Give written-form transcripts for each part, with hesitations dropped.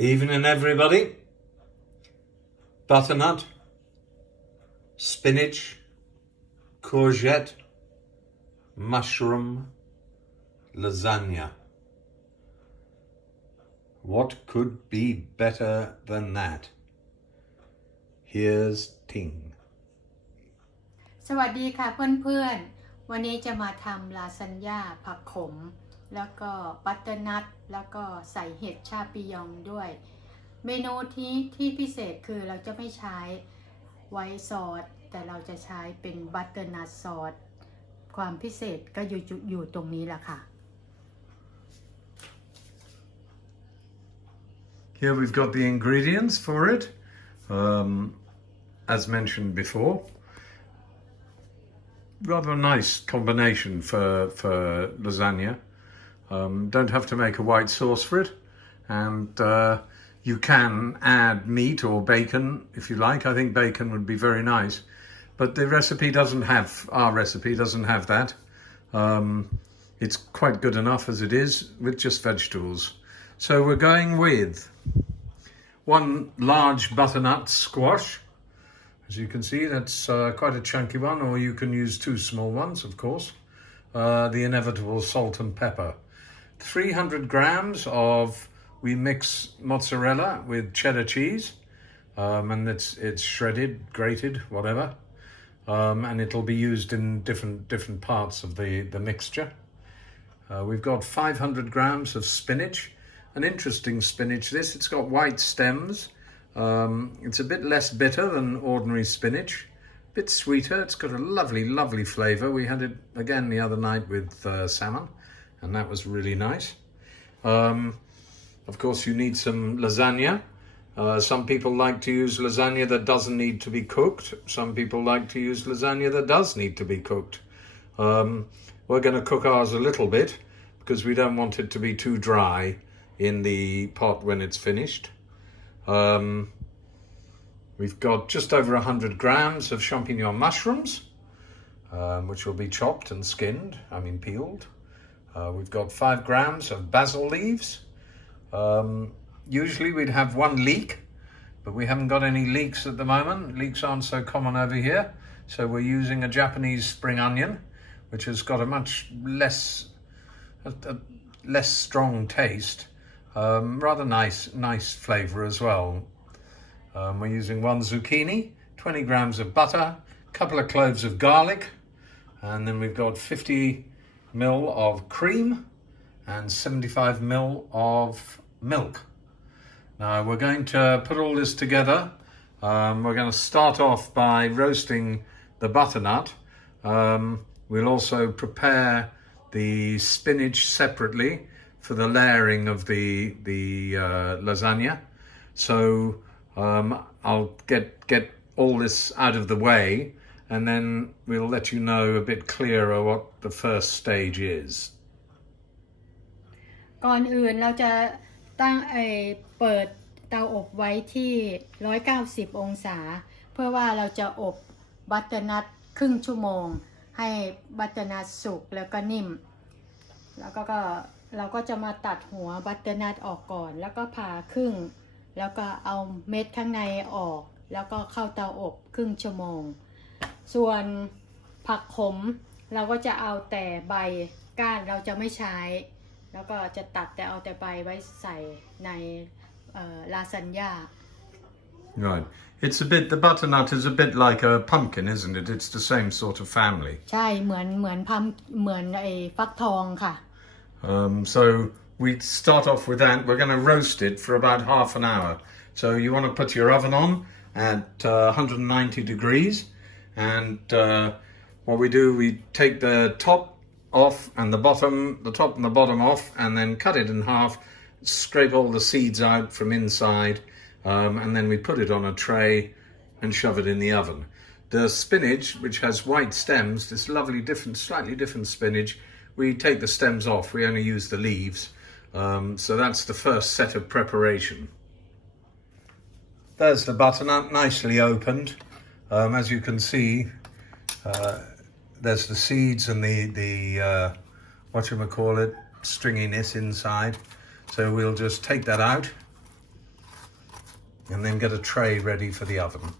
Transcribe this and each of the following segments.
Evening, everybody. Butternut, spinach, courgette, mushroom, lasagna. What could be better than that? Here's Ting. สวัสดีค่ะเพื่อนๆวันนี้จะมาทำลาซานญ่าผักขมแล้วก็บัตเตอร์นัทแล้วก็ใส่เห็ดชาปิยองด้วยเมนูที่พิเศษคือเราจะไม่ใช้ไวท์ซอสแต่เราจะใช้เป็นบัตเตอร์นัทซอสความพิเศษก็อยู่ตรงนี้แหละค่ะ Here we've got the ingredients for it, as mentioned before. Rather a nice combination for lasagna. Don't have to make a white sauce for it, and you can add meat or bacon if you like. I think bacon would be very nice, but the recipe doesn't have, our recipe doesn't have that. It's quite good enough as it is with just vegetables. So we're going with one large butternut squash. As you can see, that's quite a chunky one, or you can use two small ones, of course. The inevitable salt and pepper. 300 grams of, we mix mozzarella with cheddar cheese, and it's shredded, grated, whatever, and it'll be used in different parts of the mixture. We've got 500 grams of spinach, an interesting spinach this, it's got white stems. It's a bit less bitter than ordinary spinach, a bit sweeter, it's got a lovely flavour. We had it again the other night with salmon, and that was really nice. Of course you need some lasagna. Some people like to use lasagna that doesn't need to be cooked. Some people like to use lasagna that does need to be cooked. We're going to cook ours a little bit because we don't want it to be too dry in the pot when it's finished. We've got just over 100 grams of champignon mushrooms, which will be chopped and skinned, peeled. We've got 5 grams of basil leaves. Usually we'd have one leek, but we haven't got any leeks at the moment. Leeks aren't so common over here, so we're using a Japanese spring onion, which has got a much less strong taste. Rather nice flavour as well. We're using 1 zucchini, 20 grams of butter, a couple of cloves of garlic, and then we've got 50 ml of cream and 75 ml of milk. Now we're going to put all this together. We're going to start off by roasting the butternut. We'll also prepare the spinach separately for the layering of the lasagna. So I'll get all this out of the way, and then we'll let you know a bit clearer what the first stage is. ก่อนอื่นเราจะเปิดเตาอบไว้ที่190องศาเพื่อว่าเราจะอบบัตเตอร์นัทครึ่งชั่วโมงให้บัตเตอร์นัทสุกแล้วก็นิ่มแล้วก็เราก็จะมาตัดหัวบัตเตอร์นัทออกก่อนแล้วก็ผ่าครึ่งแล้วก็เอาเม็ดข้างในออกแล้วก็เข้าเตาอบครึ่งชั่วโมงส่วนผักขมเราก็จะเอาแต่ใบก้านเราจะไม่ใช้แล้วก็จะตัดแต่เอาแต่ใบไว้ใส่ในลาซานญ่า Right. It's a bit, the butternut is a bit like a pumpkin, isn't it? It's the same sort of family. ใช่เหมือนฟักทองค่ะ So we start off with that. We're going to roast it for about half an hour. So you want to put your oven on at 190 degrees, and what we do, we take the top off and the top and the bottom off, and then cut it in half, scrape all the seeds out from inside, and then we put it on a tray and shove it in the oven. The spinach, which has white stems, this lovely slightly different spinach, we take the stems off, we only use the leaves. So that's the first set of preparation. There's the butternut, nicely opened. As you can see, there's the seeds and the whatchamacallit, stringiness inside. So we'll just take that out. and then get a tray ready for the oven.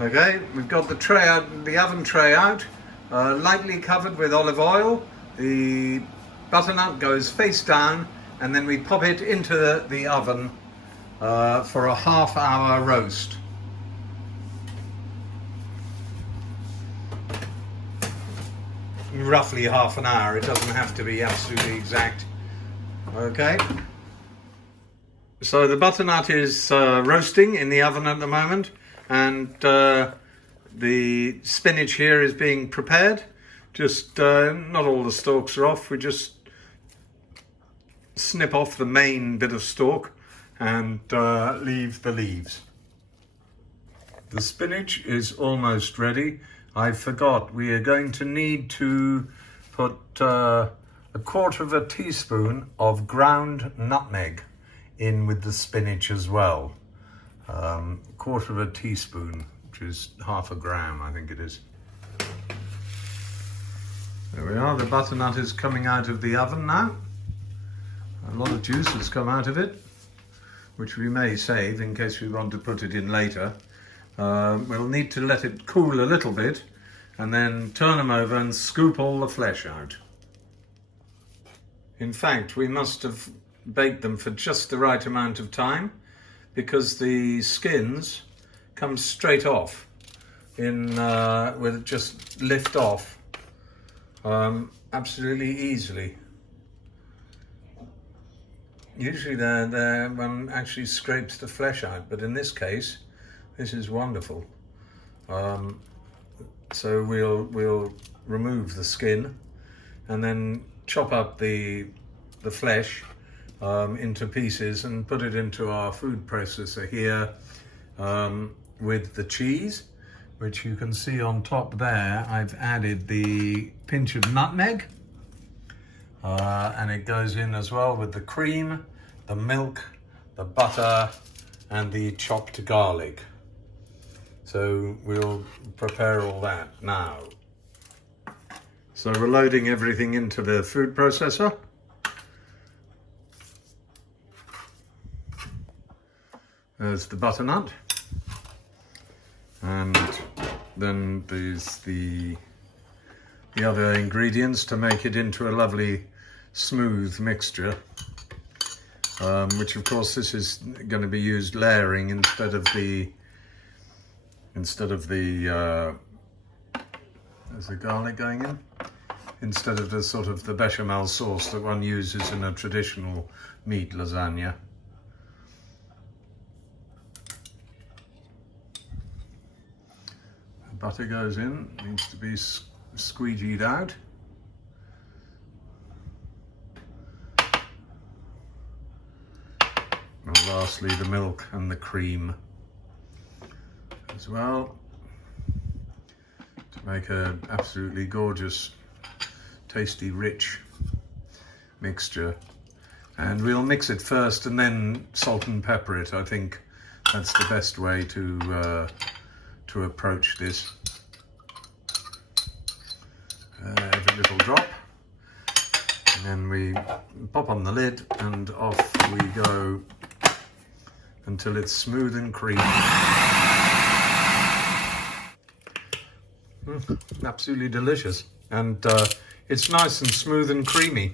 Okay, we've got the tray out, the oven tray out, lightly covered with olive oil. The butternut goes face down, and then we pop it into the oven for a half-hour roast. Roughly half an hour, it doesn't have to be absolutely exact. Okay. So the butternut is roasting in the oven at the moment, and the spinach here is being prepared. Just not all the stalks are off, we just snip off the main bit of stalk and leave the leaves. The spinach is almost ready. I forgot, we are going to need to put a quarter of a teaspoon of ground nutmeg in with the spinach as well. A quarter of a teaspoon, which is half a gram, I think it is. There we are, the butternut is coming out of the oven now. A lot of juice has come out of it, which we may save in case we want to put it in later. We'll need to let it cool a little bit and then turn them over and scoop all the flesh out. In fact, we must have baked them for just the right amount of time, because the skins come straight off will just lift off absolutely easily. Usually one actually scrapes the flesh out, but in this case this is wonderful. So we'll remove the skin and then chop up the flesh into pieces and put it into our food processor here with the cheese, which you can see on top there. I've added the pinch of nutmeg, and it goes in as well with the cream, the milk, the butter, and the chopped garlic. So we'll prepare all that now. So we're loading everything into the food processor. There's the butternut, and then there's the other ingredients to make it into a lovely smooth mixture, which of course this is going to be used layering instead of the there's the garlic going in, instead of the sort of the bechamel sauce that one uses in a traditional meat lasagna. The butter goes in, needs to be squeegeed out. And lastly, the milk and the cream as well, to make an absolutely gorgeous, tasty, rich mixture. And we'll mix it first and then salt and pepper it. I think that's the best way to approach this. Every little drop, and then we pop on the lid and off we go until it's smooth and creamy. Absolutely delicious, and it's nice and smooth and creamy.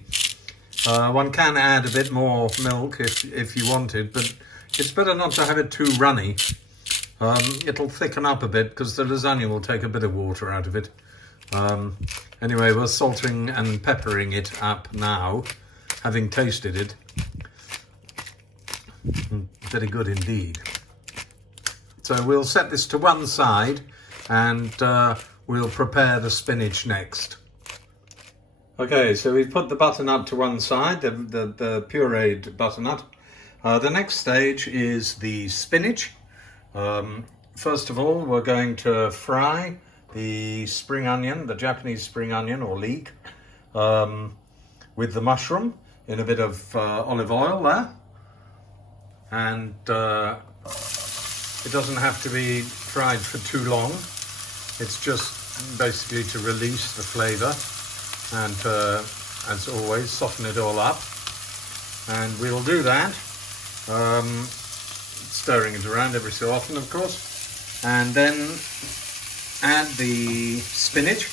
One can add a bit more milk if you wanted, but it's better not to have it too runny. It'll thicken up a bit because the lasagna will take a bit of water out of it. Anyway, we're salting and peppering it up now, having tasted it. Very good indeed. So we'll set this to one side and we'll prepare the spinach next. Okay, so we've put the butternut to one side, the pureed butternut. The next stage is the spinach. First of all, we're going to fry the spring onion, the Japanese spring onion or leek, with the mushroom in a bit of olive oil there. And it doesn't have to be fried for too long. It's just basically to release the flavour and as always soften it all up. And we'll do that stirring it around every so often, of course. And then add the spinach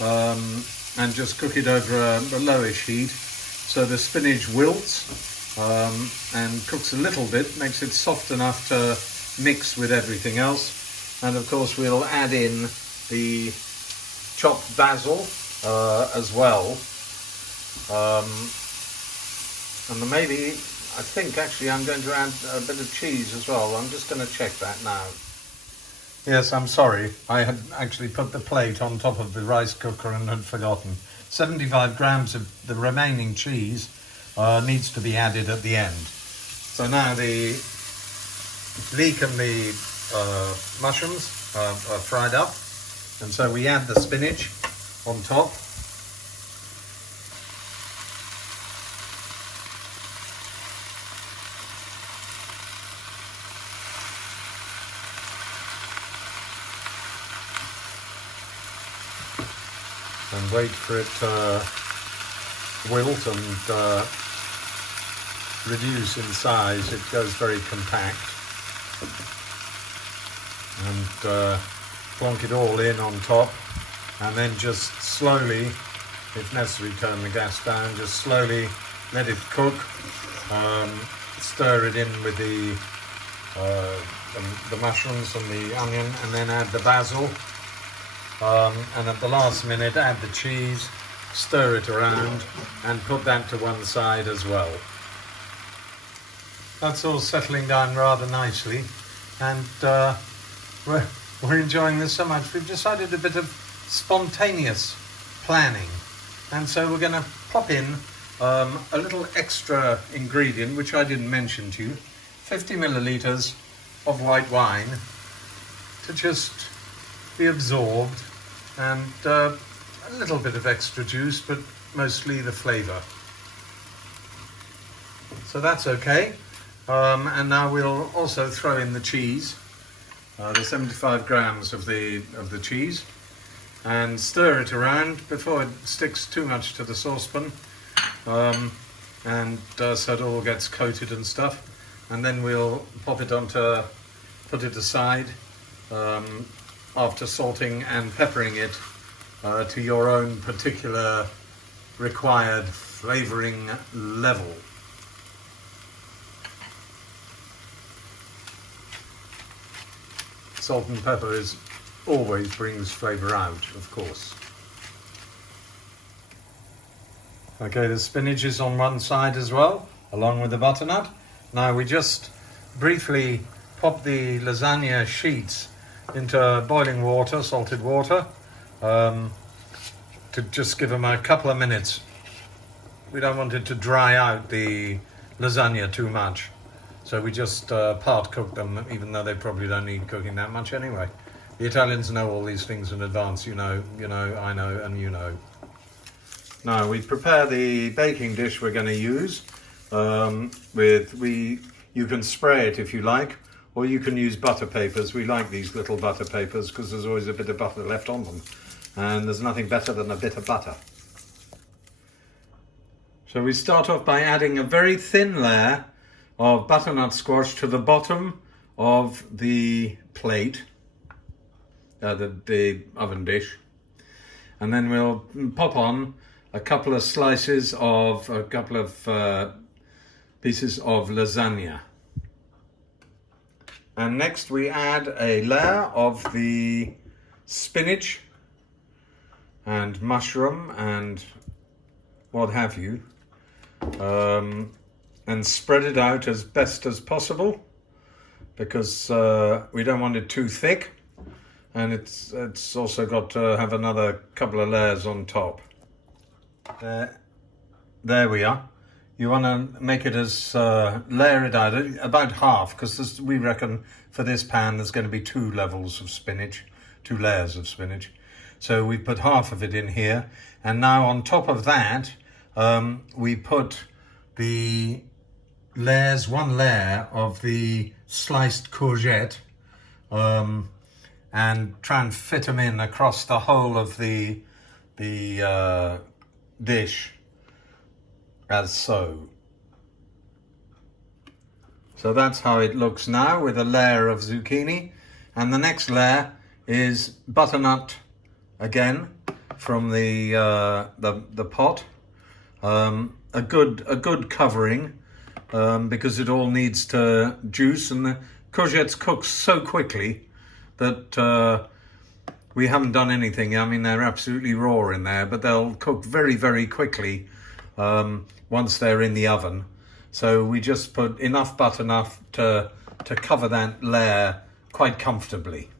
and just cook it over a lowish heat so the spinach wilts and cooks a little bit, makes it soft enough to mix with everything else. And of course we'll add in the chopped basil as well. And maybe, I think actually I'm going to add a bit of cheese as well. I'm just going to check that now. Yes, I'm sorry. I had actually put the plate on top of the rice cooker and had forgotten. 75 grams of the remaining cheese needs to be added at the end. So now the leek and the mushrooms are fried up. And so we add the spinach on top. And wait for it to wilt and reduce in size. It goes very compact. And plonk it all in on top, and then just slowly, if necessary, turn the gas down. Just slowly let it cook. Stir it in with the mushrooms and the onion, and then add the basil. And at the last minute add the cheese, stir it around and put that to one side as well. That's all settling down rather nicely, and we're enjoying this so much. We've decided a bit of spontaneous planning, and so we're going to pop in a little extra ingredient which I didn't mention to you, 50 millilitres of white wine to just be absorbed, and a little bit of extra juice, but mostly the flavour. So that's okay. And now we'll also throw in the cheese, the 75 grams of the cheese, and stir it around before it sticks too much to the saucepan, and so it all gets coated and stuff. And then we'll pop it onto, put it aside after salting and peppering it to your own particular required flavouring level. Salt and pepper always brings flavour out, of course. Okay, the spinach is on one side as well, along with the butternut. Now we just briefly pop the lasagna sheets into boiling water, salted water, to just give them a couple of minutes. We don't want it to dry out the lasagna too much. So we just part cook them, even though they probably don't need cooking that much anyway. The Italians know all these things in advance, you know, I know, and you know. Now we prepare the baking dish we're going to use. You can spray it if you like, or you can use butter papers. We like these little butter papers because there's always a bit of butter left on them, and there's nothing better than a bit of butter. So we start off by adding a very thin layer of butternut squash to the bottom of the plate, the oven dish, and then we'll pop on a couple of pieces of lasagna. And next we add a layer of the spinach and mushroom and what have you, and spread it out as best as possible, because we don't want it too thick, and it's also got to have another couple of layers on top. There we are. You want to make it as layer it out about half, because we reckon for this pan there's going to be two layers of spinach. So we put half of it in here, and now on top of that we put the layers, one layer of the sliced courgette, and try and fit them in across the whole of the dish, as so. So that's how it looks now with a layer of zucchini. And the next layer is butternut again from the pot. A good covering because it all needs to juice, and the courgettes cook so quickly that we haven't done anything. I mean, they're absolutely raw in there, but they'll cook very, very quickly once they're in the oven. So we just put enough butternut to cover that layer quite comfortably.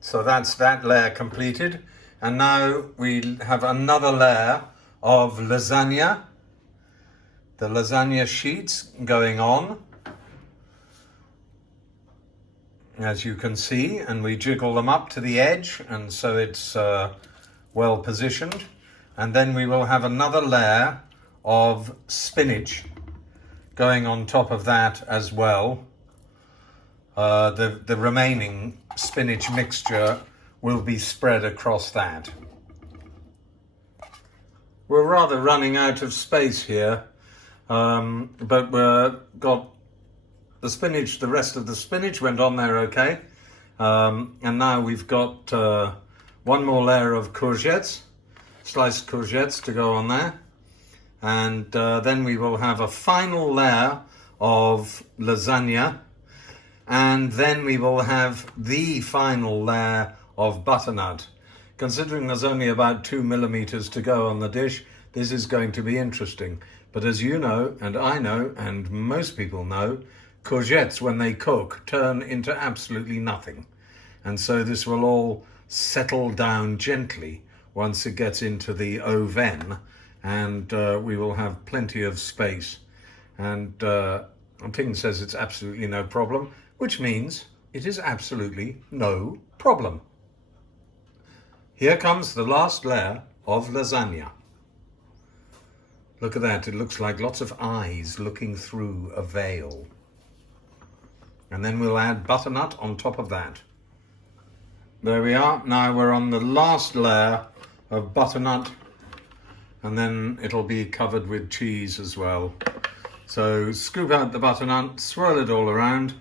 So that's that layer completed. And now we have another layer of lasagna. The lasagna sheets going on, as you can see, and we jiggle them up to the edge, and so it's well positioned. And then we will have another layer of spinach going on top of that as well. The remaining spinach mixture will be spread across that. We're rather running out of space here, but we've got the spinach, the rest of the spinach went on there okay. And now we've got one more layer of courgettes, sliced courgettes to go on there. And then we will have a final layer of lasagna. And then we will have the final layer of butternut. Considering there's only about 2 millimeters to go on the dish, this is going to be interesting. But as you know, and I know, and most people know, courgettes, when they cook, turn into absolutely nothing. And so this will all settle down gently once it gets into the oven, and we will have plenty of space. And Ting says it's absolutely no problem, which means it is absolutely no problem. Here comes the last layer of lasagna. Look at that, it looks like lots of eyes looking through a veil. And then we'll add butternut on top of that. There we are. Now we're on the last layer of butternut, and then it'll be covered with cheese as well. So scoop out the butternut, swirl it all around.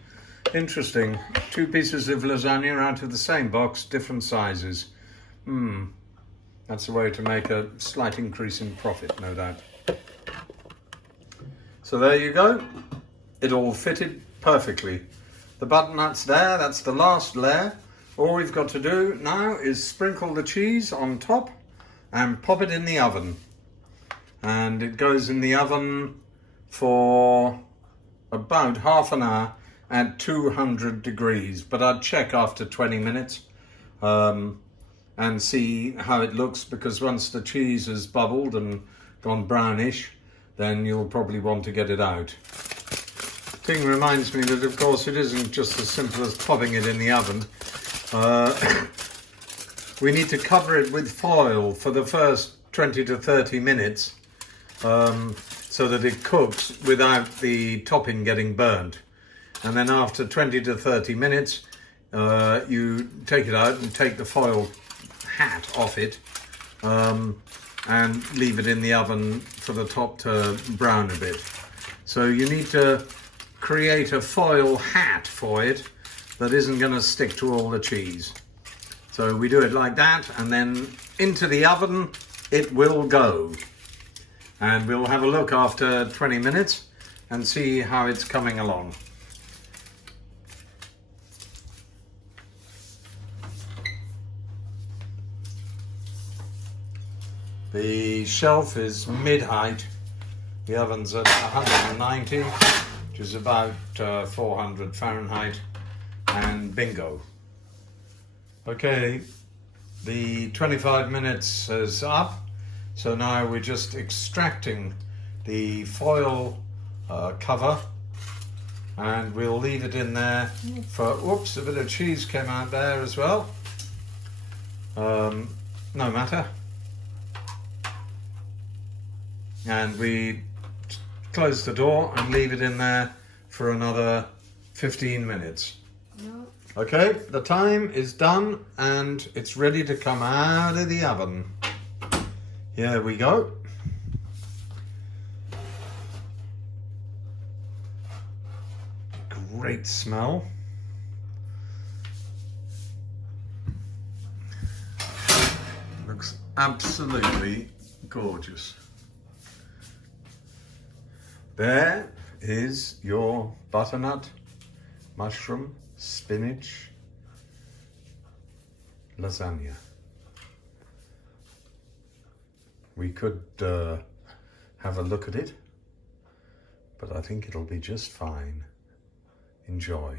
Interesting, 2 pieces of lasagna out of the same box, different sizes. That's a way to make a slight increase in profit, no doubt. So there you go. It all fitted perfectly. The butternut's there, that's the last layer. All we've got to do now is sprinkle the cheese on top and pop it in the oven. And it goes in the oven for about half an hour at 200 degrees. But I'd check after 20 minutes and see how it looks, because once the cheese has bubbled and gone brownish, then you'll probably want to get it out. Thing reminds me that, of course, it isn't just as simple as popping it in the oven. We need to cover it with foil for the first 20 to 30 minutes so that it cooks without the topping getting burnt. And then after 20 to 30 minutes, you take it out and take the foil hat off it and leave it in the oven for the top to brown a bit. So you need to create a foil hat for it that isn't going to stick to all the cheese. So we do it like that, and then into the oven it will go. And we'll have a look after 20 minutes and see how it's coming along. The shelf is mid-height. The oven's at 190, which is about 400 Fahrenheit, and bingo. Okay, the 25 minutes is up, so now we're just extracting the foil cover, and we'll leave it in there for, whoops, a bit of cheese came out there as well. No matter. And we close the door and leave it in there for another 15 minutes. No. Okay, the time is done and it's ready to come out of the oven. Here we go. great smell. Looks absolutely gorgeous. There is your butternut, mushroom, spinach, lasagna. We could have a look at it, but I think it'll be just fine. Enjoy.